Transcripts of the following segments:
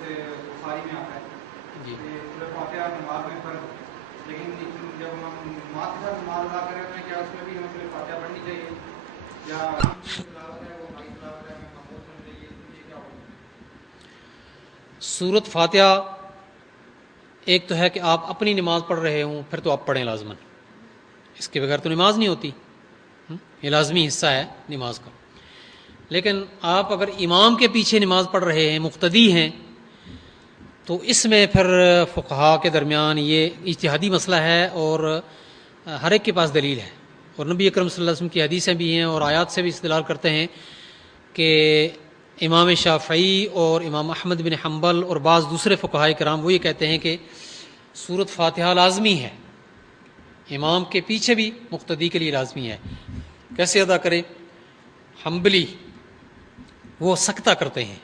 جیسے بخاری میں آتا ہے جی کہ سورۃ فاتحہ نماز میں فرض، لیکن جب ہم نماز کے ساتھ نماز ادا کر رہے ہیں کیا اس میں بھی ہمیں سورۃ فاتحہ پڑھنی چاہیے یا تلاوت ہے وہ ہماری تلاوت ہے ہمیں خاموش ہونا چاہیے، یہ کیا ہوگا؟ سورۃ فاتحہ ایک تو ہے کہ آپ اپنی نماز پڑھ رہے ہوں پھر تو آپ پڑھیں لازماً، اس کے بغیر تو نماز نہیں ہوتی، یہ لازمی حصہ ہے نماز کا۔ لیکن آپ اگر امام کے پیچھے نماز پڑھ رہے ہیں، مقتدی ہیں، تو اس میں پھر فقہاء کے درمیان یہ اجتہادی مسئلہ ہے اور ہر ایک کے پاس دلیل ہے، اور نبی اکرم صلی اللہ علیہ وسلم کی حدیثیں بھی ہیں اور آیات سے بھی استدلال کرتے ہیں کہ امام شافعی اور امام احمد بن حنبل اور بعض دوسرے فقہاء کرام وہ یہ کہتے ہیں کہ سورۃ فاتحہ لازمی ہے، امام کے پیچھے بھی مقتدی کے لیے لازمی ہے۔ کیسے ادا کرے؟ حنبلی وہ سکتہ کرتے ہیں،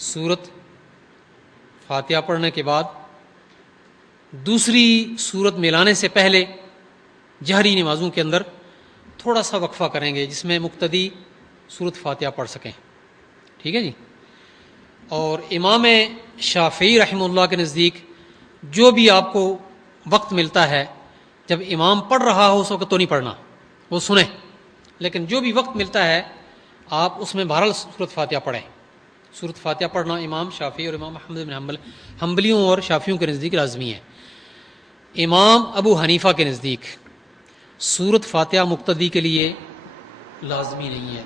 سورۃ فاتحہ پڑھنے کے بعد دوسری سورت ملانے سے پہلے جہری نمازوں کے اندر تھوڑا سا وقفہ کریں گے جس میں مقتدی سورۃ فاتحہ پڑھ سکیں، ٹھیک ہے جی۔ اور امام شافعی رحمہ اللہ کے نزدیک جو بھی آپ کو وقت ملتا ہے، جب امام پڑھ رہا ہو اس وقت تو نہیں پڑھنا، وہ سنیں، لیکن جو بھی وقت ملتا ہے آپ اس میں بہرحال سورۃ فاتحہ پڑھیں۔ سورۃ فاتحہ پڑھنا امام شافعی اور امام احمد بن حنبل، حنبلیوں اور شافعیوں کے نزدیک لازمی ہے۔ امام ابو حنیفہ کے نزدیک سورۃ فاتحہ مقتدی کے لیے لازمی نہیں ہے،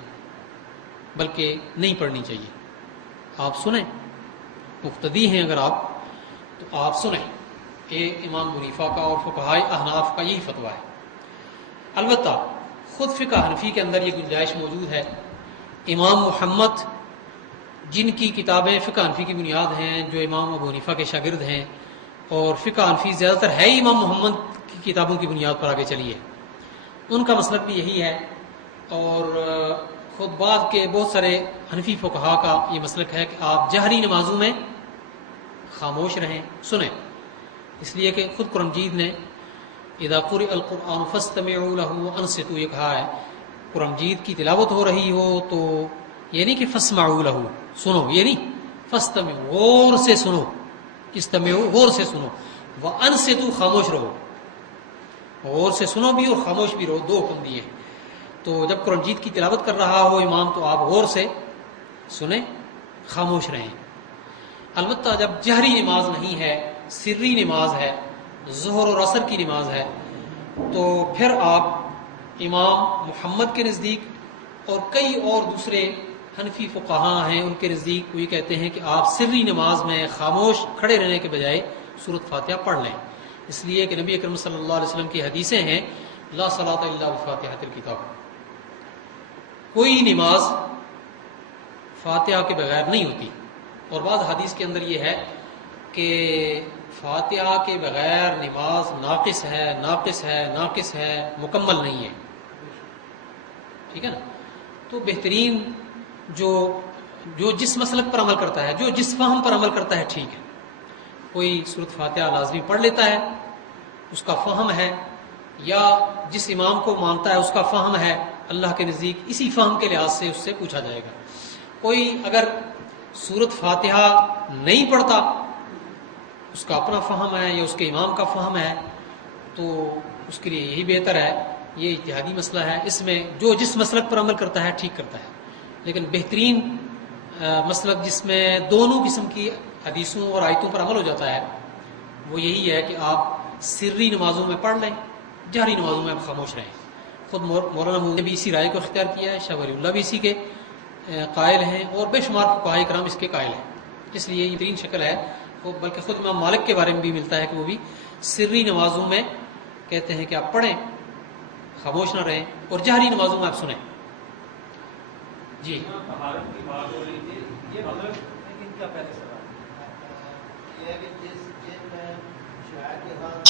بلکہ نہیں پڑھنی چاہیے۔ آپ سنیں، مقتدی ہیں اگر آپ تو آپ سنیں، یہ امام حنیفہ کا اور فقہائے احناف کا یہی فتویٰ ہے۔ البتہ خود فقہ حنفی کے اندر یہ گنجائش موجود ہے، امام محمد جن کی کتابیں فقہ حنفی کی بنیاد ہیں، جو امام ابو حنیفہ کے شاگرد ہیں، اور فقہ حنفی زیادہ تر ہے ہی امام محمد کی کتابوں کی بنیاد پر آگے چلی ہے، ان کا مسلک بھی یہی ہے، اور خود بعد کے بہت سارے حنفی فقہا کا یہ مسلک ہے کہ آپ جہری نمازوں میں خاموش رہیں، سنیں، اس لیے کہ خود قرآن مجید نے اذا قرئ القرآن فاستمعوا له وانصتوا یہ کہا ہے، قرآن مجید کی تلاوت ہو رہی ہو تو یہ نہیں کہ فاسمعوا له سنو، یہ نہیں، فاستمعوا غور سے سنو، استمعوا غور سے سنو، وانصتوا خاموش رہو، غور سے سنو بھی اور خاموش بھی رہو، دو حکم دیے۔ تو جب قرآن مجید کی تلاوت کر رہا ہو امام تو آپ غور سے سنیں، خاموش رہیں۔ البتہ جب جہری نماز نہیں ہے، سری نماز ہے، ظہر اور عصر کی نماز ہے، تو پھر آپ امام محمد کے نزدیک اور کئی اور دوسرے حنفی فقہاء ہیں ان کے نزدیک وہ یہ کہتے ہیں کہ آپ سری نماز میں خاموش کھڑے رہنے کے بجائے سورۃ فاتحہ پڑھ لیں، اس لیے کہ نبی اکرم صلی اللہ علیہ وسلم کی حدیثیں ہیں لا صلاۃ الا بفاتحۃ الکتاب، کوئی نماز فاتحہ کے بغیر نہیں ہوتی۔ اور بعض حدیث کے اندر یہ ہے کہ فاتحہ کے بغیر نماز ناقص ہے، ناقص ہے، ناقص ہے، مکمل نہیں ہے، ٹھیک ہے نا۔ تو بہترین جو جس مسلک پر عمل کرتا ہے، جو جس فہم پر عمل کرتا ہے، ٹھیک ہے، کوئی سورۃ فاتحہ لازمی پڑھ لیتا ہے، اس کا فہم ہے، یا جس امام کو مانتا ہے اس کا فہم ہے، اللہ کے نزدیک اسی فہم کے لحاظ سے اس سے پوچھا جائے گا۔ کوئی اگر سورۃ فاتحہ نہیں پڑھتا، اس کا اپنا فہم ہے یا اس کے امام کا فہم ہے، تو اس کے لیے یہی بہتر ہے، یہ اجتہادی مسئلہ ہے، اس میں جو جس مسلک پر عمل کرتا ہے ٹھیک کرتا ہے، لیکن بہترین مسلک جس میں دونوں قسم کی حدیثوں اور آیتوں پر عمل ہو جاتا ہے وہ یہی ہے کہ آپ سری نمازوں میں پڑھ لیں، جہری نمازوں میں آپ خاموش رہیں۔ خود مولانا مودودی نے بھی اسی رائے کو اختیار کیا ہے، شاہ ولی اللہ بھی اسی کے قائل ہیں، اور بے شمار فقہاء کرام اس کے قائل ہیں، اس لیے یہ ترین شکل ہے۔ بلکہ خود امام مالک کے بارے میں بھی ملتا ہے کہ وہ بھی سری نمازوں میں کہتے ہیں کہ آپ پڑھیں، خاموش نہ رہیں، اور جہری نمازوں میں آپ سنیں۔ جی طہارت کی بات ہو رہی تھی، یہ مطلب ان کا پہلے سوال یہ ہے کہ جس جن میں شاید کے ساتھ